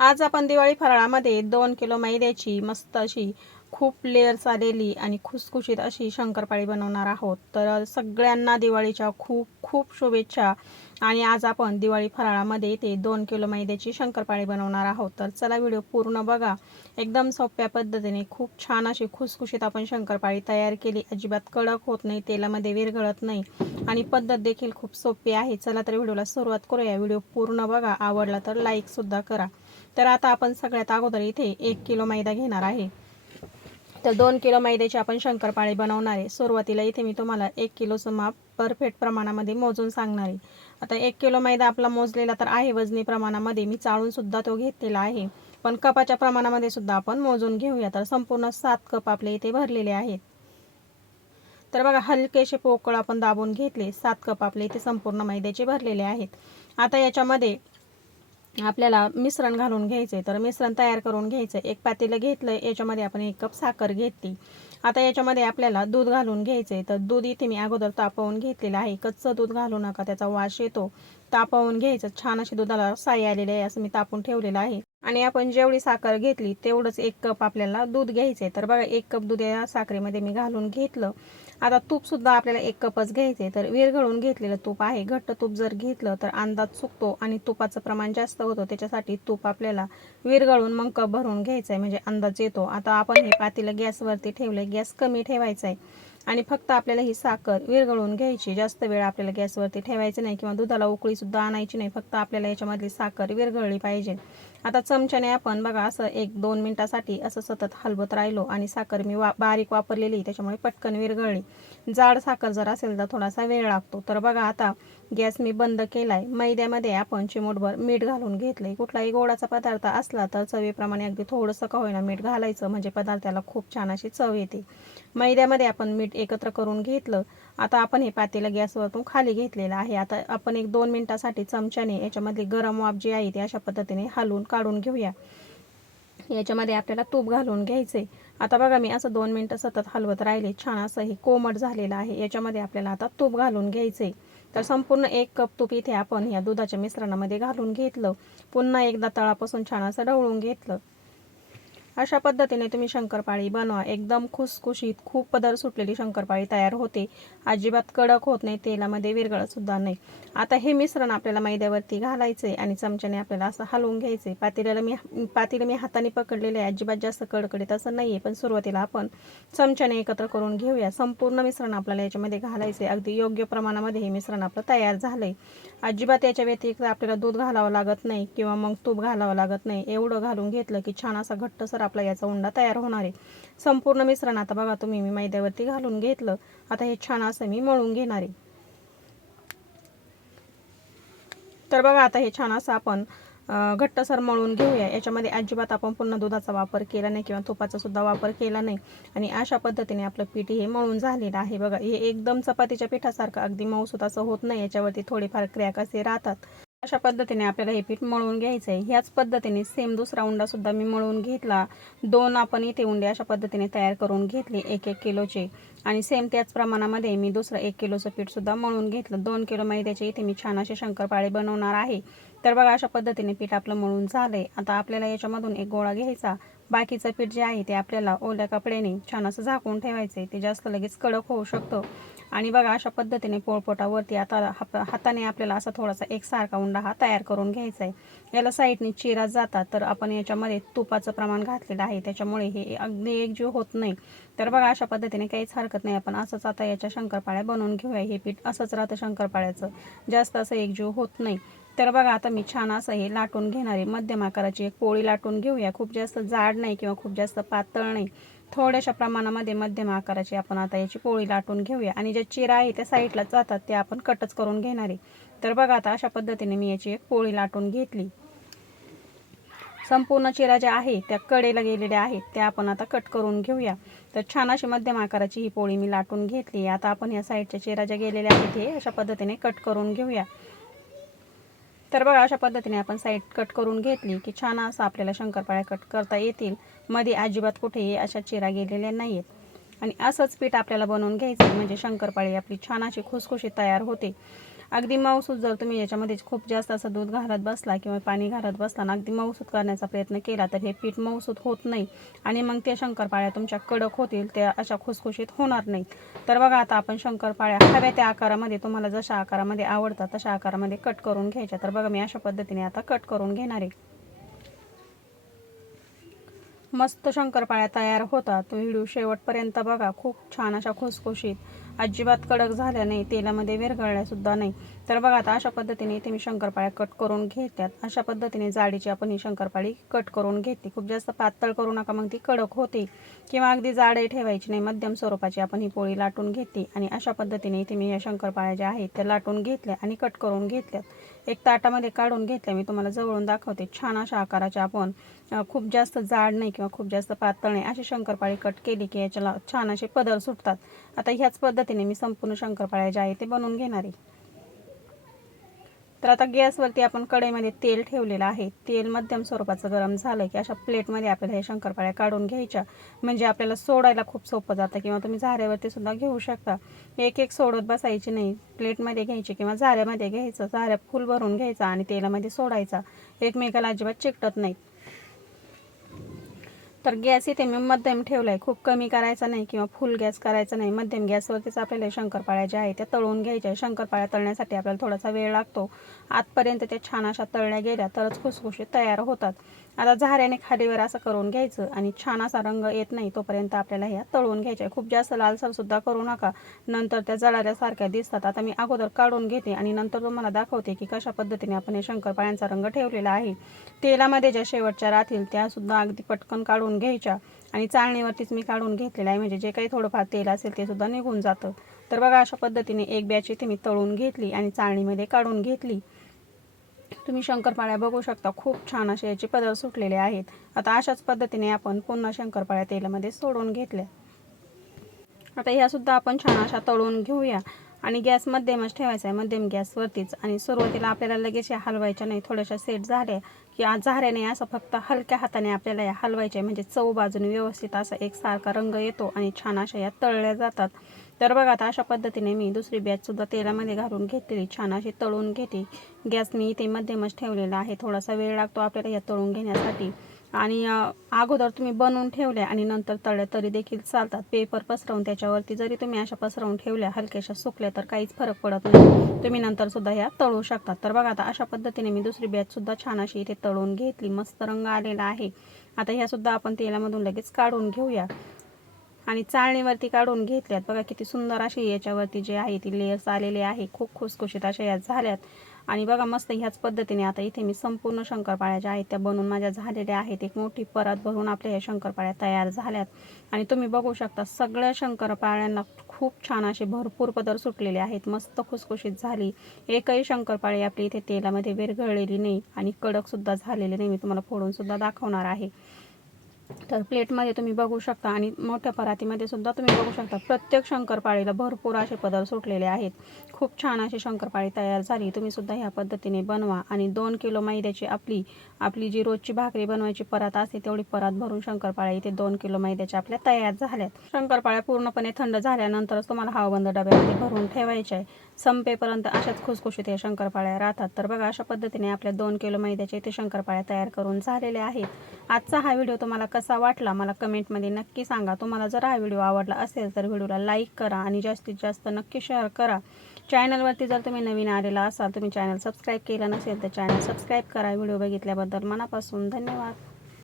आज आपण दिवाळी फराळामध्ये दोन किलो मैद्याची मस्त अशी खूप लेअर्स आलेली आणि खुसखुशीत अशी शंकरपाळी बनवणार आहोत. तर सगळ्यांना दिवाळीच्या खूप खूप शुभेच्छा. आणि आज आपण दिवाळी फराळामध्ये ते दोन किलो मैद्याची शंकरपाळी बनवणार आहोत. तर चला व्हिडिओ पूर्ण बघा. एकदम सोप्या पद्धतीने खूप छान अशी खुसखुशीत आपण शंकरपाळी तयार केली. अजिबात कडक होत नाही तेलामध्ये विरघळत नाही. आणि पद्धत देखील खूप सोपी आहे. चला तर व्हिडिओला सुरुवात करूया. व्हिडिओ पूर्ण बघा. आवडला तर लाईकसुद्धा करा. तर आता आपण सगळ्यात अगोदर इथे एक किलो मैदा घेणार आहे. तर दोन किलो मैद्याची आपण शंकरपाळे बनवणार आहे. सुरुवातीला इथे मी तुम्हाला एक किलोचं माप परफेक्ट प्रमाणामध्ये मोजून सांगणार आहे. आता एक किलो मैदा आपला मोजलेला तर आहे वजनी प्रमाणामध्ये. मी चाळूनसुद्धा तो घेतलेला आहे. पण कपाच्या प्रमाणामध्ये सुद्धा आपण मोजून घेऊया. तर संपूर्ण सात कप आपले इथे भरलेले आहेत. तर बघा हलकेसे पोकळ आपण दाबून घेतले. सात कप आपले इथे संपूर्ण मैद्याचे भरलेले आहेत. आता याच्यामध्ये आपल्याला मिश्रण घालून घ्यायचे तर मिश्रण तयार करून घ्यायचं एक पातेलं घेतलं याच्यामध्ये आपण एक कप साखर घेतली. आता याच्यामध्ये आपल्याला दूध घालून घ्यायचे तर दूध इथे मी अगोदर तापवून घेतलेलं आहे. कच्चं दूध घालू नका त्याचा वास येतो. तापवून घ्यायचं. छान अशी दुधाला साई आलेली आहे असं मी तापून ठेवलेलं आहे. आणि आपण जेवढी साखर घेतली तेवढंच एक कप आपल्याला दूध घ्यायचं आहे तर बघा एक कप दूध या साखरेमध्ये मी घालून घेतलं. आता तूपसुद्धा आपल्याला एक कपच घ्यायचं आहे. तर विरघळून घेतलेलं तूप आहे. घट्ट तूप जर घेतलं तर अंदाज चुकतो आणि तुपाचं प्रमाण जास्त होतं. त्याच्यासाठी तूप आपल्याला विरघळून मग कप भरून घ्यायचं आहे. म्हणजे अंदाज येतो. आता आपण हे पातेलं गॅसवरती ठेवलं गॅस कमी ठेवायचा आहे. आणि फक्त आपल्याला ही साखर विरघळून घ्यायची. जास्त वेळ आपल्याला गॅसवरती ठेवायचं नाही किंवा दुधाला उकळीसुद्धा आणायची नाही. फक्त आपल्याला याच्यामधली साखर विरघळली पाहिजे. आता चमच्याने आपण बघा असं एक दोन मिनटासाठी असं सतत हलवत राहिलो आणि साखर मी वा बारीक वापरलेली त्याच्यामुळे पटकन विरघळली. जाड साखर जर असेल तर थोडासा वेळ लागतो. तर बघा आता गॅस मी बंद केलाय. मैद्यामध्ये आपण चिमूटभर मीठ घालून घेतलंय. कुठलाही गोडाचा पदार्थ असला तर चवीप्रमाणे अगदी थोडंसं का होईना मीठ घालायचं. म्हणजे पदार्थाला खूप छान अशी चव येते. मैद्यामध्ये आपण मीठ एकत्र करून घेतलं. आता आपण हे पातेलं गॅसवरतून खाली घेतलेलं आहे. आता आपण एक दोन मिनटासाठी चमच्याने याच्यामधली गरम वाफ जी आहे ती अशा पद्धतीने हलवून काढून घेऊया. याच्यामध्ये आपल्याला तूप घालून घ्यायचे आता बघा मी असं दोन मिनटं सतत हलवत राहिले. छान असं हे कोमट झालेलं आहे. याच्यामध्ये आपल्याला आता तूप घालून घ्यायचे तर संपूर्ण एक कप तूप इथे आपण या दुधाच्या मिश्रणामध्ये घालून घेतलं. पुन्हा एकदा तळापासून छान असं ढवळून घेतलं. अशा पद्धतीने तुम्ही शंकरपाळी बनवा. एकदम खुसखुशीत खूप पदर सुटलेली शंकरपाळी तयार होते. अजिबात कडक होत नाही तेलामध्ये विरगळतसुद्धा नाही. आता हे मिश्रण आपल्याला मैद्यावरती घालायचे आणि चमच्याने आपल्याला असं हलवून घ्यायचे पातेल्याला मी पातेलं मी हाताने पकडलेले आहे. अजिबात जास्त कडकडीत असं नाही आहे पण सुरुवातीला आपण चमच्याने एकत्र करून घेऊया. संपूर्ण मिश्रण आपल्याला याच्यामध्ये घालायचे अगदी योग्य प्रमाणामध्ये हे मिश्रण आपलं तयार झालंय. अजिबात याच्या व्यतिरिक्त आपल्याला दूध घालावं लागत नाही किंवा मग तूप घालावं लागत नाही. एवढं घालून घेतलं की छान असा घट्टसर आपला याचा उंडा तयार होणार आहे. संपूर्ण मिश्रण आता बघा तुम्ही मी मैद्यावरती घालून घेतलं. आता हे छान असं मी मळून घेणार आहे. तर बघा आता हे छान असं आपण घट्टसर मळून घेऊया. याच्यामध्ये अजिबात आपण पुन्हा दुधाचा वापर केला नाही किंवा तुपाचा सुद्धा वापर केला नाही. आणि अशा पद्धतीने आपलं पीठ हे मळून झालेलं आहे. बघा हे एकदम चपातीच्या पिठासारखं अगदी मऊसूत असं होत नाही. याच्यावरती थोडेफार क्रॅक असे राहतात. अशा पद्धतीने आपल्याला हे पीठ मळून घ्यायचं आहे. ह्याच पद्धतीने सेम दुसरा उंडासुद्धा मी मळून घेतला. दोन आपण इथे उंडे अशा पद्धतीने तयार करून घेतले एक एक किलोचे. आणि सेम त्याच प्रमाणामध्ये मी दुसरं एक किलोचं पीठसुद्धा मळून घेतलं. दोन किलो मैद्याचे इथे मी छान असे शंकरपाळे बनवणार आहे. तर बघा अशा पद्धतीने पीठ आपलं मळून झालंय. आता आपल्याला याच्यामधून एक गोळा घ्यायचा. बाकीचं पीठ जे आहे ते आपल्याला ओल्या कपड्याने छान असं झाकून ठेवायचं आहे ते जास्त लगेच कडक होऊ शकतं. आणि बघा अशा पद्धतीने पोळपोटावरती आता हाताने आपल्याला असा थोडासा एकसारखा उंडा हा तयार करून घ्यायचा आहे. याला साईडने चिरा जातात तर आपण याच्यामध्ये तुपाचं प्रमाण घातलेलं आहे. त्याच्यामुळे हे अगदी एकजीव होत नाही. तर बघा अशा पद्धतीने काहीच हरकत नाही. आपण असंच आता याच्या शंकरपाळ्या बनवून घेऊया. हे पीठ असंच राहतं शंकरपाळ्याचं. जास्त असं एकजीव होत नाही. तर बघा आता मी छान असं हे लाटून घेणार. आहे मध्यम आकाराची एक पोळी लाटून घेऊया. खूप जास्त जाड नाही किंवा खूप जास्त पातळ नाही. थोड्याशा प्रमाणामध्ये मध्यम आकाराची आपण आता याची पोळी लाटून घेऊया. आणि ज्या चिरा आहे त्या साईडला जातात त्या आपण कटच करून घेणार आहे. तर बघा आता अशा पद्धतीने मी याची एक पोळी लाटून घेतली. संपूर्ण चिरा ज्या आहे त्या कडेला गेलेल्या आहेत त्या आपण आता कट करून घेऊया. तर छान अशी मध्यम आकाराची ही पोळी मी लाटून घेतली. आता आपण या साईडच्या चिरा ज्या गेलेल्या आहेत हे अशा पद्धतीने कट करून घेऊया. तर बघा अशा पद्धतीने आपण साईड कट करून घेतली की छान असं आपल्याला शंकरपाळ्या कट करता येतील. मध्ये अजिबात कुठेही अशा चिरा गेलेल्या नाही आहेत आणि असंच पीठ आपल्याला बनवून घ्यायचं म्हणजे शंकरपाळी आपली छान अशी खुसखुशी तयार होते. अगदी मऊसूत जर तुम्ही याच्यामध्ये खूप जास्त असं दूध घालत बसला किंवा पाणी घालत बसला अगदी मऊसूत करण्याचा प्रयत्न केला तर हे पीठ मऊसूत होत नाही. आणि मग त्या शंकरपाळ्या तुमच्या कडक होतील त्या अशा खुसखुशीत होणार नाहीत तर बघा आता आपण शंकरपाळ्या हव्या त्या आकारामध्ये तुम्हाला जशा आकारामध्ये आवडतात तशा आकारामध्ये कट करून घ्यायच्या. तर बघा मी अशा पद्धतीने आता कट करून घेणार आहे. मस्त शंकरपाळ्या तयार होतात. तो व्हिडिओ शेवटपर्यंत बघा खूप छान अशा खुसखुशीत. अजिबात कडक झाल्या नाही तेलामध्ये विरघळल्यासुद्धा नाही. तर बघा आता अशा पद्धतीने इथे मी शंकरपाळ्या कट करून घेतात अशा पद्धतीने जाडीची आपण ही शंकरपाळी कट करून घेते. खूप जास्त पातळ करू नका मग ती कडक होते. किंवा अगदी जाडही ठेवायची नाही मध्यम स्वरूपाची आपण ही पोळी लाटून घेते. आणि अशा पद्धतीने इथे मी या शंकरपाळ्या ज्या आहेत त्या लाटून घेतल्या आणि कट करून घेतल्यात. एक ताटामध्ये काढून घेतल्या. मी तुम्हाला जवळून दाखवते. छान अशा आकाराच्या आपण खूप जास्त जाड नाही किंवा खूप जास्त पातळ नाही अशी शंकरपाळी कट केली की याच्याला छान असे पदर सुटतात. आता ह्याच पद्धतीने मी संपूर्ण शंकरपाळ्या ज्या आहे ते बनवून घेणार आहे. तर आता गॅसवरती आपण कढईमध्ये तेल ठेवलेलं आहे. तेल मध्यम स्वरूपाचं गरम झालं की अशा प्लेटमध्ये आपल्याला हे शंकरपाळ्या काढून घ्यायच्या. म्हणजे आपल्याला सोडायला खूप सोपं जातं किंवा तुम्ही झाऱ्यावरती सुद्धा घेऊ शकता. एक एक सोडत बसायची नाही. प्लेटमध्ये घ्यायची किंवा झाऱ्यामध्ये घ्यायचं. झाऱ्या फुल भरून घ्यायचा आणि तेलामध्ये सोडायचा. एकमेकाला अजिबात चिकटत नाहीत तर गॅस इथे मी मध्यम ठेवला आहे खूप कमी करायचा नाही किंवा फुल गॅस करायचा नाही. मध्यम गॅसवरतीच आपल्याला शंकरपाळ्या ज्या आहेत त्या तळून घ्यायच्या. शंकरपाळ्या तळण्यासाठी आपल्याला थोडासा वेळ लागतो. आतपर्यंत त्या छान अशा तळल्या गेल्या तरच खुसखुशीत तयार होतात. आता झाऱ्याने खालीवर असं करून घ्यायचं आणि छान असा रंग येत नाही तोपर्यंत आपल्याला ह्या तळून घ्यायच्या. खूप जास्त लालसरसुद्धा करू नका. नंतर त्या जळाल्यासारख्या दिसतात. आता मी अगोदर काढून घेते आणि नंतर तुम्हाला दाखवते की कशा पद्धतीने आपण हे शंकरपाळ्यांचा रंग ठेवलेला आहे. तेलामध्ये ज्या शेवटच्या राहतील त्यासुद्धा अगदी पटकन काढून घ्यायच्या. आणि चाळणीवरतीच मी काढून घेतलेलं आहे. म्हणजे जे काही थोडंफार तेल असेल ते सुद्धा निघून जातं. तर बघा अशा पद्धतीने एक बॅच इथे मी तळून घेतली आणि चाळणीमध्ये काढून घेतली. तुम्ही शंकरपाळ्या बघू शकता. खूप छान असे याचे पदर सुटलेले आहेत. आता अशाच पद्धतीने आपण पुन्हा शंकरपाळ्या तेलामध्ये सोडून घेतल्या. आता ह्या सुद्धा आपण छान अशा तळून घेऊया. आणि गॅस मध्यमच ठेवायचा आहे. मध्यम गॅसवरतीच आणि सुरुवातीला आपल्याला लगेच या हलवायच्या नाही थोड्याशा सेट झाल्या की आज झाऱ्याने असं फक्त हलक्या हाताने आपल्याला या हलवायच्या म्हणजे चव बाजूने व्यवस्थित असा एकसारखा रंग येतो आणि छान अशा या तळल्या जातात. तर बघा आता अशा पद्धतीने मी दुसरी बॅचसुद्धा तेलामध्ये घालून घेतलेली. छान अशी तळून घेते. गॅस मी इथे मध्यमच ठेवलेला आहे. थोडासा वेळ लागतो आपल्याला या तळून घेण्यासाठी. आणि अगोदर तुम्ही बनवून ठेवल्या आणि नंतर तळल्या तरी देखील चालतात. पेपर पसरवून त्याच्यावरती जरी तुम्ही अशा पसरवून ठेवल्या हलक्याशा सुकल्या तर काहीच फरक पडत नाही. तुम्ही नंतर सुद्धा ह्या तळू शकतात. तर बघा आता अशा पद्धतीने मी दुसरी बॅच सुद्धा छान अशी इथे तळून घेतली. मस्त रंग आलेला आहे. आता ह्या सुद्धा आपण तेलामधून लगेच काढून घेऊया. आणि चाळणीवरती काढून घेतल्यात. बघा किती सुंदर अशी याच्यावरती जे आहे ती लेयर्स आलेले आहे. खूप खुसखुशीत अशा या झाल्यात. आणि बघा मस्त ह्याच पद्धतीने आता इथे मी संपूर्ण शंकरपाळ्या ज्या आहेत त्या बनवून माझ्या झालेल्या आहेत. एक मोठी परत भरून आपल्या या शंकरपाळ्या तयार झाल्यात. आणि तुम्ही बघू शकता सगळ्या शंकरपाळ्यांना खूप छान असे भरपूर पदर सुटलेले आहेत. मस्त खुसखुशीत झाली. एकही शंकरपाळी आपली इथे तेलामध्ये विरघळलेली नाही आणि कडकसुद्धा झालेली नाही. मी तुम्हाला फोडूनसुद्धा दाखवणार आहे. तर प्लेटमध्ये तुम्ही बघू शकता आणि मोठ्या परातीमध्ये सुद्धा तुम्ही बघू शकता. प्रत्येक शंकरपाळीला भरपूर असे पदर सुटलेले आहेत. खूप छान अशी शंकरपाळी तयार झाली. तुम्ही सुद्धा ह्या पद्धतीने बनवा आणि दोन किलो मैद्याची आपली आपली जी रोजची भाकरी बनवायची परात असते तेवढी परात भरून शंकरपाळ्या इथे दोन किलो मैद्याच्या आपल्या तयार झाल्यात. शंकरपाळ्या पूर्णपणे थंड झाल्यानंतरच तुम्हाला हवाबंद डब्यामध्ये भरून ठेवायच्या आहे संपेपर्यंत अशाच खुसखुशीत या शंकरपाळ्या राहतात. तर बघा अशा पद्धतीने आपल्या दोन किलो मैद्याच्या इथे शंकरपाळ्या तयार करून झालेल्या आहेत. आजचा हा व्हिडिओ तुम्हाला कसा वाटला मला कमेंटमध्ये नक्की सांगा. तुम्हाला जर हा व्हिडिओ आवडला असेल तर व्हिडिओला लाईक करा आणि जास्तीत जास्त नक्की शेअर करा. चॅनलवरती जर तुम्ही नवीन आलेला असाल तुम्ही चॅनल सबस्क्राईब केलं नसेल तर चॅनल सबस्क्राईब करा. व्हिडिओ बघितल्याबद्दल मनापासून धन्यवाद.